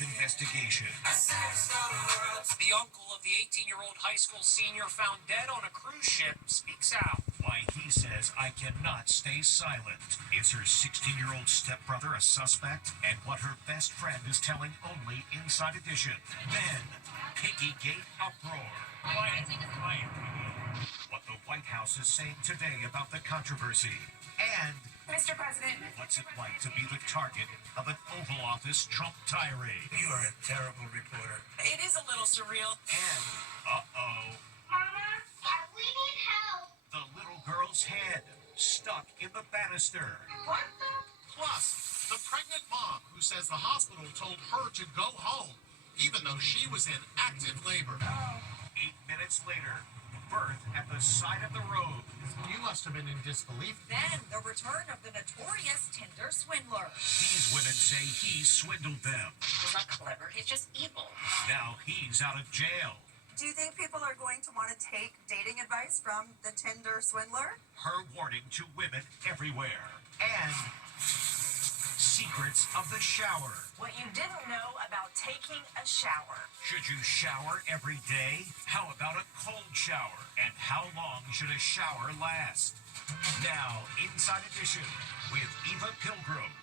in-depth investigation. The uncle of the 18-year-old high school senior found dead on a cruise ship speaks out. Why he says I cannot stay silent. Is her 16-year-old stepbrother a suspect? And what her best friend is telling only Inside Edition. Then, Piggygate uproar. Quiet. What the White House is saying today about the controversy. And Mr. President, what's it like to be the target of an Oval Office Trump tirade? You are a terrible reporter. it is a little surreal. And, Mama, we need help. the little girl's head stuck in the banister. What the? Plus, the pregnant mom who says the hospital told her to go home, even though she was in active labor. 8 minutes later, birth at the side of the road. You must have been in disbelief. Then the return of the notorious Tinder swindler. These women say he swindled them. He's not clever, he's just evil. Now he's out of jail. Do you think people are going to want to take dating advice from the Tinder swindler? Her warning to women everywhere. And secrets of the shower. What you didn't know about taking a shower. Should you shower every day? How about a cold shower? And how long should a shower last? Now, Inside Edition with Eva Pilgrim.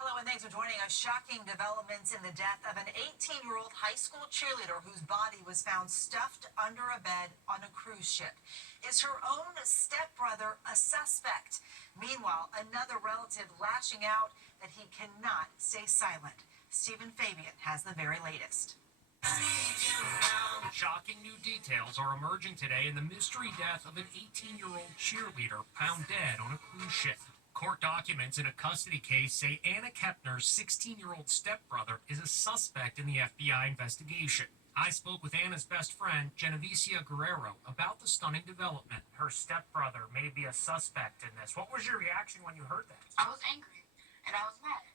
Hello and thanks for joining us. Shocking developments in the death of an 18-year-old high school cheerleader whose body was found stuffed under a bed on a cruise ship. Is her own stepbrother a suspect? Meanwhile, another relative lashing out that he cannot stay silent. Stephen Fabian has the very latest. Shocking new details are emerging today in the mystery death of an 18-year-old cheerleader found dead on a cruise ship. Court documents in a custody case say Anna Kepner's 16-year-old stepbrother is a suspect in the FBI investigation. I spoke with Anna's best friend, Genevicia Guerrero, about the stunning development. Her stepbrother may be a suspect in this. What was your reaction when you heard that? I was angry, and I was mad,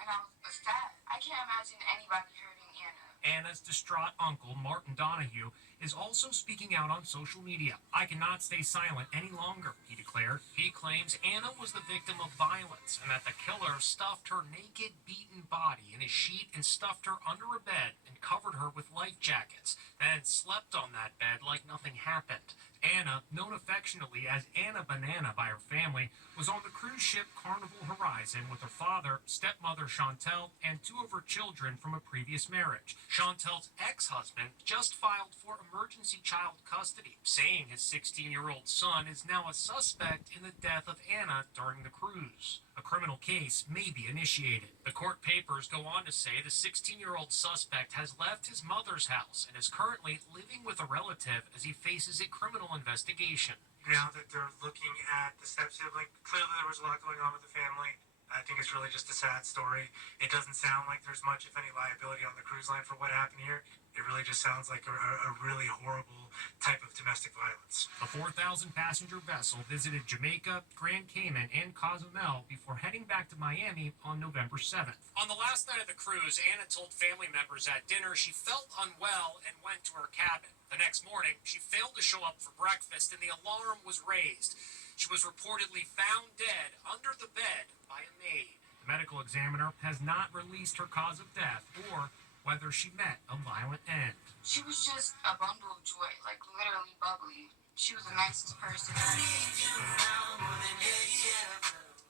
and I was sad. I can't imagine anybody hurting Anna. Anna's distraught uncle, Martin Donahue, is also speaking out on social media. I cannot stay silent any longer, he declared. He claims Anna was the victim of violence and that the killer stuffed her naked, beaten body in a sheet and stuffed her under a bed and covered her with life jackets, then slept on that bed like nothing happened. Anna, known affectionately as Anna Banana by her family, was on the cruise ship Carnival Horizon with her father, stepmother Chantel, and 2 of her children from a previous marriage. Chantel's ex-husband just filed for emergency child custody, saying his 16-year-old son is now a suspect in the death of Anna during the cruise. A criminal case may be initiated. The court papers go on to say the 16-year-old suspect has left his mother's house and is currently living with a relative as he faces a criminal investigation. Now that they're looking at the step-sibling, clearly there was a lot going on with the family. I think it's really just a sad story. It doesn't sound like there's much, if any, liability on the cruise line for what happened here. It really just sounds like a really horrible type of domestic violence. The 4,000-passenger vessel visited Jamaica, Grand Cayman, and Cozumel before heading back to Miami on November 7th. On the last night of the cruise, Anna told family members at dinner she felt unwell and went to her cabin. The next morning, she failed to show up for breakfast and the alarm was raised. She was reportedly found dead under the bed by a maid. The medical examiner has not released her cause of death or whether she met a violent end. She was just a bundle of joy, like literally bubbly. She was the nicest person.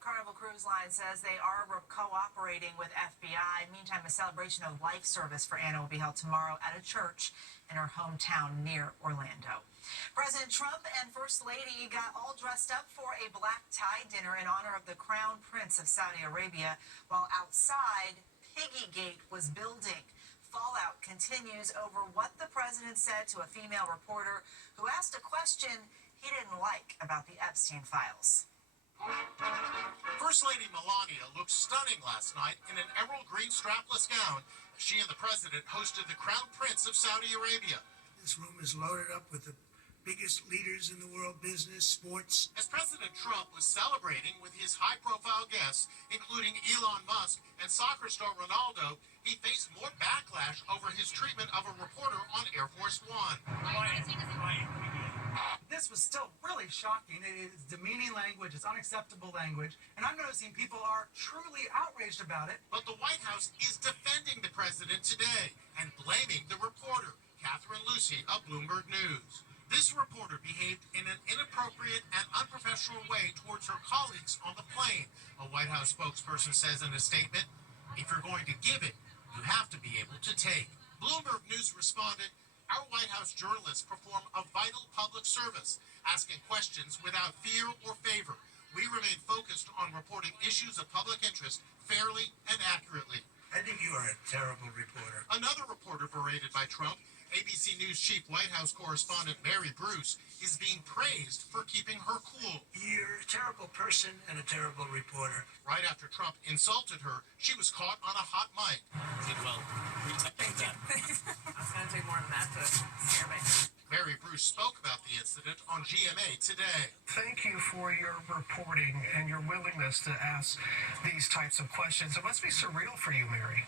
Carnival Cruise Line says they are cooperating with FBI. Meantime, a celebration of life service for Anna will be held tomorrow at a church in her hometown near Orlando. President Trump and First Lady got all dressed up for a black tie dinner in honor of the Crown Prince of Saudi Arabia, while outside, Piggygate was building. Fallout continues over what the president said to a female reporter who asked a question he didn't like about the Epstein files. First Lady Melania looked stunning last night in an emerald green strapless gown as she and the president hosted the Crown Prince of Saudi Arabia. This room is loaded up with the biggest leaders in the world, business, sports. As President Trump was celebrating with his high-profile guests, including Elon Musk and soccer star Ronaldo, he faced more backlash over his treatment of a reporter on Air Force One. Quiet. This was still really shocking. It is demeaning language, it's unacceptable language, and I'm noticing people are truly outraged about it. But the White House is defending the president today and blaming the reporter, Catherine Lucy of Bloomberg News. This reporter behaved in an inappropriate and unprofessional way towards her colleagues on the plane, a White House spokesperson says in a statement. If you're going to give it, you have to be able to take. Bloomberg News responded, our White House journalists perform a vital public service, asking questions without fear or favor. We remain focused on reporting issues of public interest fairly and accurately. I think you are a terrible reporter. Another reporter berated by Trump, ABC News chief White House correspondent Mary Bruce, is being praised for keeping her cool. You're a terrible person and a terrible reporter. Right after Trump insulted her, she was caught on a hot mic. Did well. Thank you. It's going to take more than that to scare me. Mary Bruce spoke about the incident on GMA today. Thank you for your reporting and your willingness to ask these types of questions. It must be surreal for you, Mary.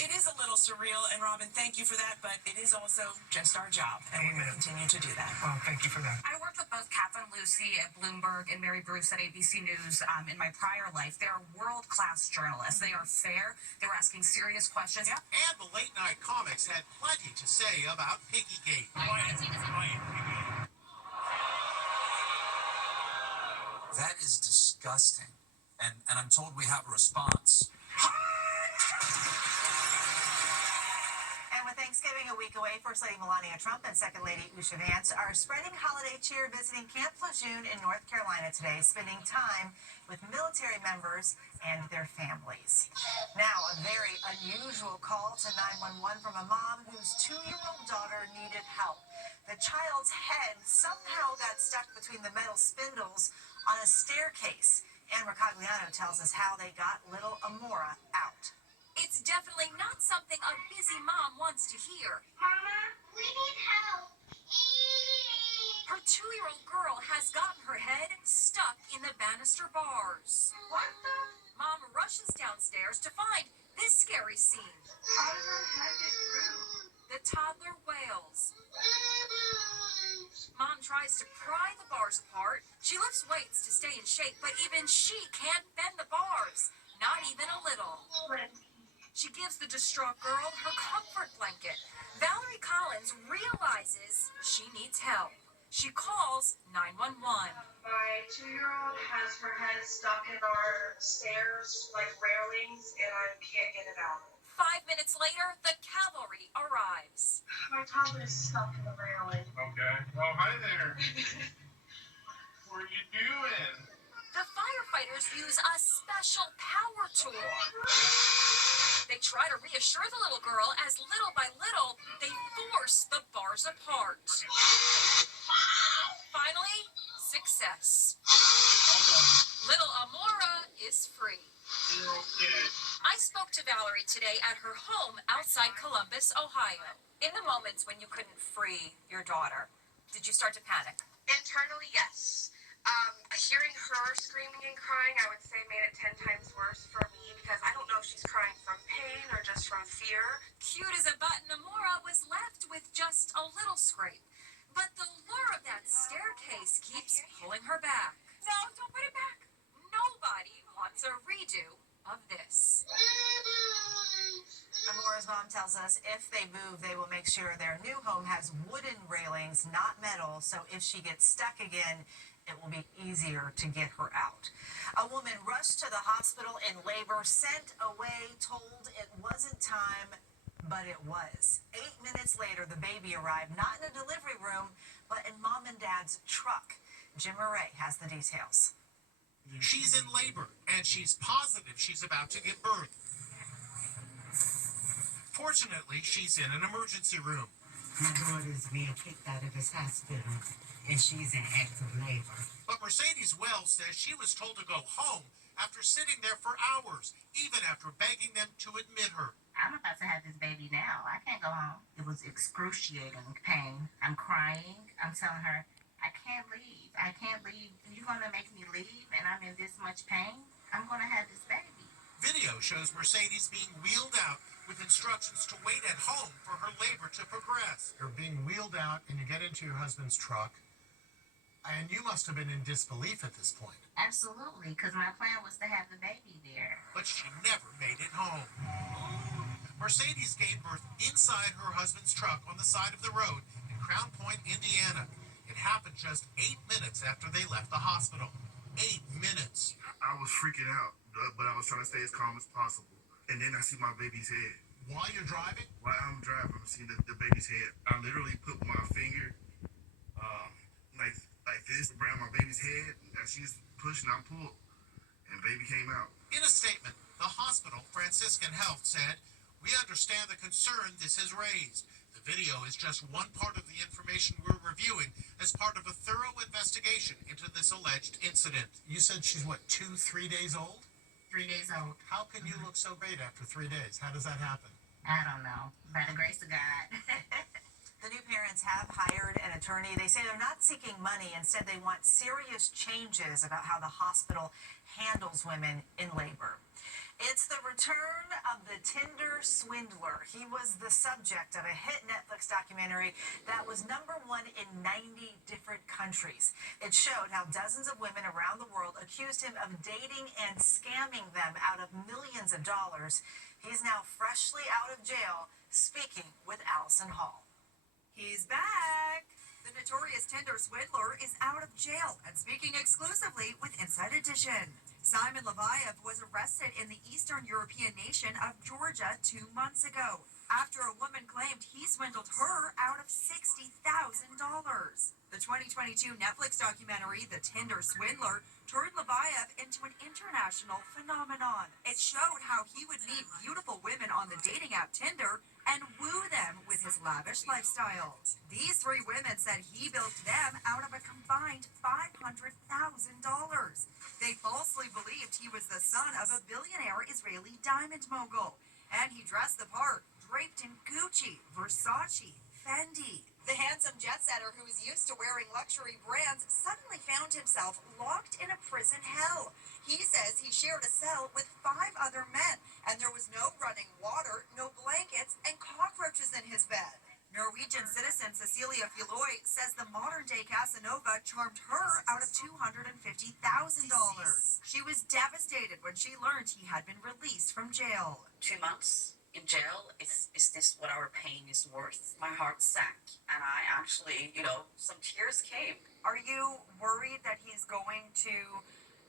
It is a little surreal, and Robin, thank you for that, but it is also just our job, and we're going to continue to do that. Well, thank you for that. I worked with both Catherine Lucy at Bloomberg and Mary Bruce at ABC News in my prior life. They are world-class journalists. They are fair. They were asking serious questions. Yeah. And the late-night comics had plenty to say about Piggygate. That is disgusting. And I'm told we have a response. And with Thanksgiving a week away, First Lady Melania Trump and Second Lady Usha Vance are spreading holiday cheer visiting Camp Lejeune in North Carolina today, spending time with military members and their families. Now, a very unusual call to 911 from a mom whose 2-year-old daughter needed help. The child's head somehow got stuck between the metal spindles on a staircase. Anne Mercogliano tells us how they got little Amora out. It's definitely not something a busy mom wants to hear. Mama, we need help. Her 2-year-old girl has gotten her head stuck in the banister bars. What the? Mom rushes downstairs to find this scary scene. How did her head get through? The toddler wails. Mom tries to pry the bars apart. She lifts weights to stay in shape, but even she can't bend the bars. Not even a little. She gives the distraught girl her comfort blanket. Valerie Collins realizes she needs help. She calls 911. My 2-year-old has her head stuck in our stairs, like railings, and I can't get it out. 5 minutes later, the cavalry arrives. My toddler is stuck in the railing. Okay. Well, hi there. What are you doing? The firefighters use a special power tool. They try to reassure the little girl as little by little, they force the bars apart. Finally, success. Little Amora is free. You're okay. I spoke to Valerie today at her home outside Columbus, Ohio. In the moments when you couldn't free your daughter, did you start to panic? Internally, yes. Hearing her screaming and crying, I would say made it 10 times worse for me because I don't know if she's crying from pain or just from fear. Cute as a button, Amora was left with just a little scrape. But the lure of that staircase keeps pulling her back. No, don't put it back. Nobody wants a redo of this. Amora's mom tells us if they move, they will make sure their new home has wooden railings, not metal, so if she gets stuck again, it will be easier to get her out. A woman rushed to the hospital in labor, sent away, told it wasn't time, but it was. 8 minutes later, the baby arrived, not in a delivery room, but in mom and dad's truck. Jim Murray has the details. She's in labor, and she's positive she's about to give birth. Fortunately, she's in an emergency room. My daughter's being kicked out of his hospital, and she's in active labor. But Mercedes Wells says she was told to go home after sitting there for hours, even after begging them to admit her. I'm about to have this baby now. I can't go home. It was excruciating pain. I'm crying. I'm telling her, I can't leave. I can't leave. You're going to make me leave, and I'm in this much pain? I'm going to have this baby. Video shows Mercedes being wheeled out with instructions to wait at home for her labor to progress. You're being wheeled out, and you get into your husband's truck. And you must have been in disbelief at this point. Absolutely, because my plan was to have the baby there. But she never made it home. Mercedes gave birth inside her husband's truck on the side of the road in Crown Point, Indiana. It happened just 8 minutes after they left the hospital. 8 minutes. I was freaking out, but I was trying to stay as calm as possible. And then I see my baby's head. While you're driving? While I'm driving, I'm seeing the baby's head. I literally put my finger like this around my baby's head. And she's pushing, I pulled, and baby came out. In a statement, the hospital, Franciscan Health, said, "We understand the concern this has raised. The video is just one part of the information we're reviewing as part of a thorough investigation into this alleged incident." You said she's, what, 2-3 days old? 3 days old. How can you look so great after 3 days? How does that happen? I don't know. By the grace of God. The new parents have hired an attorney. They say they're not seeking money. Instead, they want serious changes about how the hospital handles women in labor. It's the return of the Tinder swindler. He was the subject of a hit Netflix documentary that was #1 in 90 different countries. It showed how dozens of women around the world accused him of dating and scamming them out of millions of dollars. He's now freshly out of jail, speaking with Allison Hall. He's back. The notorious Tinder swindler is out of jail and speaking exclusively with Inside Edition. Simon Leviev was arrested in the Eastern European nation of Georgia 2 months ago after a woman claimed he swindled her out of $60,000. The 2022 Netflix documentary, The Tinder Swindler, turned Leviev into an international phenomenon. It showed how he would meet beautiful women on the dating app Tinder and woo them with his lavish lifestyle. These 3 women said he bilked them out of a combined $500,000. They falsely believed he was the son of a billionaire Israeli diamond mogul, and he dressed the part, draped in Gucci, Versace, Fendi. The handsome jet setter who is used to wearing luxury brands suddenly found himself locked in a prison hell. He says he shared a cell with 5 other men, and there was no running water, no blankets, and cockroaches in his bed. Norwegian citizen Cecilia Filoy says the modern-day Casanova charmed her out of $250,000. She was devastated when she learned he had been released from jail. 2 months in jail, is this what our pain is worth? My heart sank, and I actually, some tears came. Are you worried that he's going to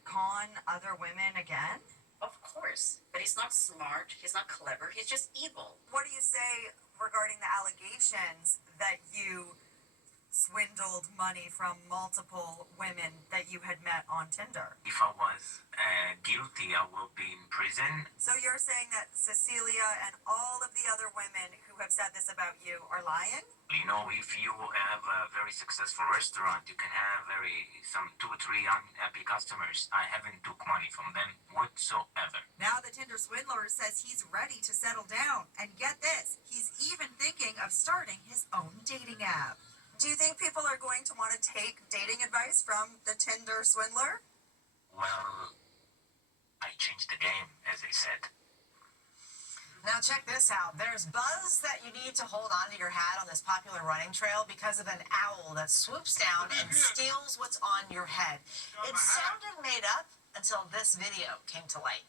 con other women again? Of course, but he's not smart, he's not clever, he's just evil. What do you say regarding the allegations that you swindled money from multiple women that you had met on Tinder? If I was guilty, I will be in prison. So you're saying that Cecilia and all of the other women who have said this about you are lying? If you have a very successful restaurant, you can have some 2-3 unhappy customers. I haven't took money from them whatsoever. Now the Tinder swindler says he's ready to settle down. And get this, he's even thinking of starting his own dating app. Do you think people are going to want to take dating advice from the Tinder swindler? Well, I changed the game, as they said. Now check this out. There's buzz that you need to hold onto your hat on this popular running trail because of an owl that swoops down and steals what's on your head. It sounded made up until this video came to light.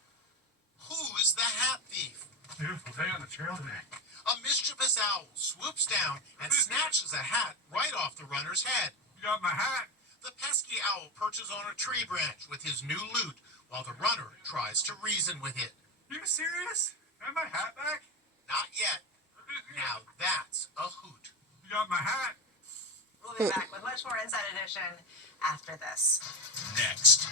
Who's the hat thief? Beautiful day on the trail today. A mischievous owl swoops down and snatches a hat right off the runner's head. You got my hat? The pesky owl perches on a tree branch with his new loot while the runner tries to reason with it. You serious? Have my hat back? Not yet. Now that's a hoot. You got my hat? We'll be back with much more Inside Edition after this. Next,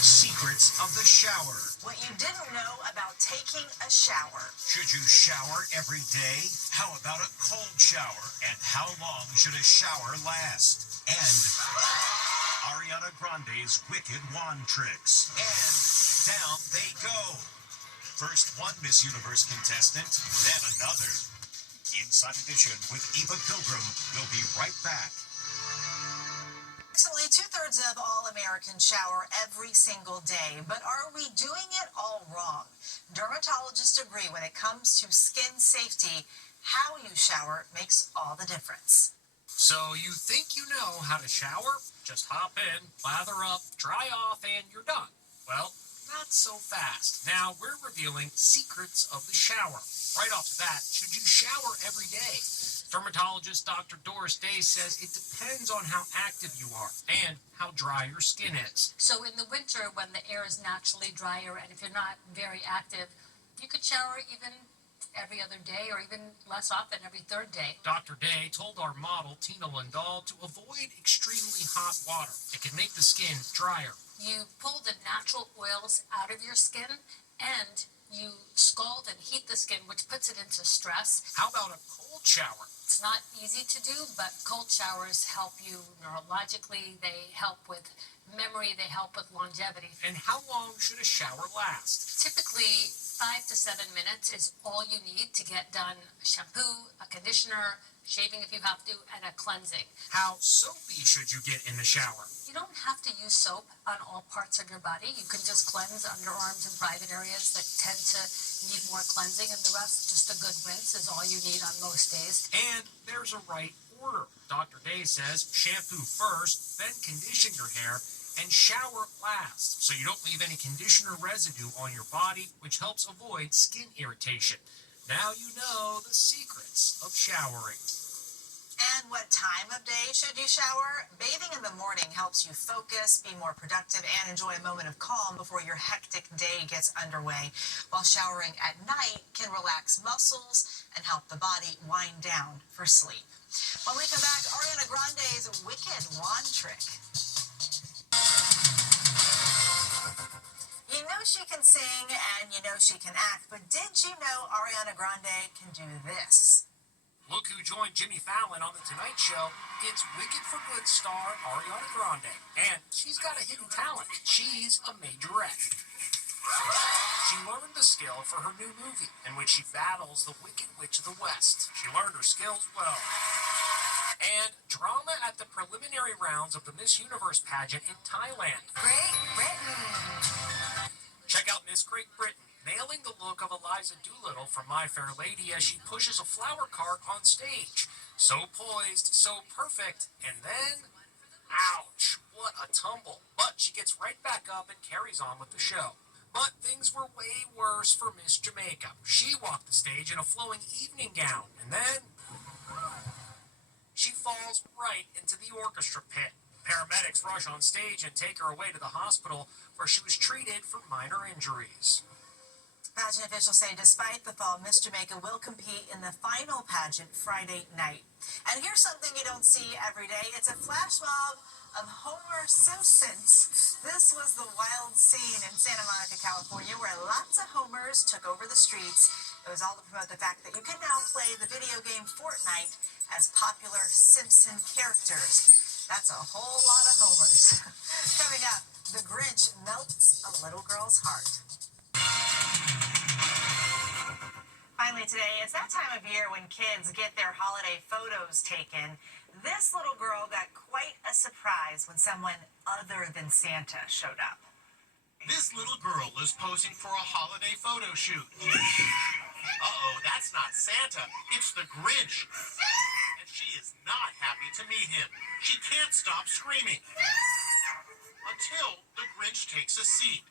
secrets of the shower. What you didn't know about taking a shower. Should you shower every day? How about a cold shower? And how long should a shower last? And Ariana Grande's wicked wand tricks. And down they go. First one Miss Universe contestant, then another. Inside Edition with Eva Pilgrim will be right back. Approximately 2/3 of all Americans shower every single day, but are we doing it all wrong? Dermatologists agree when it comes to skin safety, how you shower makes all the difference. So you think you know how to shower? Just hop in, lather up, dry off, and you're done. Well, not so fast. Now we're revealing secrets of the shower. Right off the bat, should you shower every day? Dermatologist Dr. Doris Day says it depends on how active you are and how dry your skin is. So in the winter, when the air is naturally drier, and if you're not very active, you could shower even every other day or even less often, every third day. Dr. Day told our model, Tina Lindahl, to avoid extremely hot water. It can make the skin drier. You pull the natural oils out of your skin, and you scald and heat the skin, which puts it into stress. How about a cold shower? It's not easy to do, but cold showers help you neurologically. They help with memory. They help with longevity. And how long should a shower last? Typically, 5 to 7 minutes is all you need to get done a shampoo, a conditioner, shaving if you have to, and a cleansing. How soapy should you get in the shower? You don't have to use soap on all parts of your body. You can just cleanse underarms and private areas that tend to need more cleansing, and the rest, just a good rinse is all you need on most days. And there's a right order. Dr. Day says shampoo first, then condition your hair, and shower last, so you don't leave any conditioner residue on your body, which helps avoid skin irritation. Now you know the secrets of showering. And what time of day should you shower? Bathing in the morning helps you focus, be more productive, and enjoy a moment of calm before your hectic day gets underway. While showering at night can relax muscles and help the body wind down for sleep. When we come back, Ariana Grande's Wicked Wand Trick. You know she can sing and you know she can act, but did you know Ariana Grande can do this? Look who joined Jimmy Fallon on The Tonight Show. It's Wicked for Good star Ariana Grande. And she's got a hidden talent. She's a majorette. She learned the skill for her new movie, in which she battles the Wicked Witch of the West. She learned her skills well. And drama at the preliminary rounds of the Miss Universe pageant in Thailand. Great Britain. Check out Miss Great Britain, nailing the look of Eliza Doolittle from My Fair Lady as she pushes a flower cart on stage. So poised, so perfect, and then, ouch, what a tumble. But she gets right back up and carries on with the show. But things were way worse for Miss Jamaica. She walked the stage in a flowing evening gown, and then she falls right into the orchestra pit. Paramedics rush on stage and take her away to the hospital, where she was treated for minor injuries. Pageant officials say despite the fall, Miss Jamaica will compete in the final pageant Friday night. And here's something you don't see every day. It's a flash mob of Homer Simpsons. This was the wild scene in Santa Monica, California, where lots of Homers took over the streets. It was all to promote the fact that you can now play the video game Fortnite as popular Simpson characters. That's a whole lot of Homers. Coming up, the Grinch melts a little girl's heart. Finally today, it's that time of year when kids get their holiday photos taken. This little girl got quite a surprise when someone other than Santa showed up. This little girl is posing for a holiday photo shoot. Uh-oh, that's not Santa. It's the Grinch. And she is not happy to meet him. She can't stop screaming. Until the Grinch takes a seat.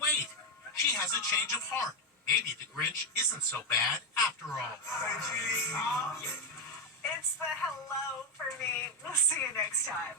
Wait, she has a change of heart. Maybe the Grinch isn't so bad after all. It's the hello for me. We'll see you next time.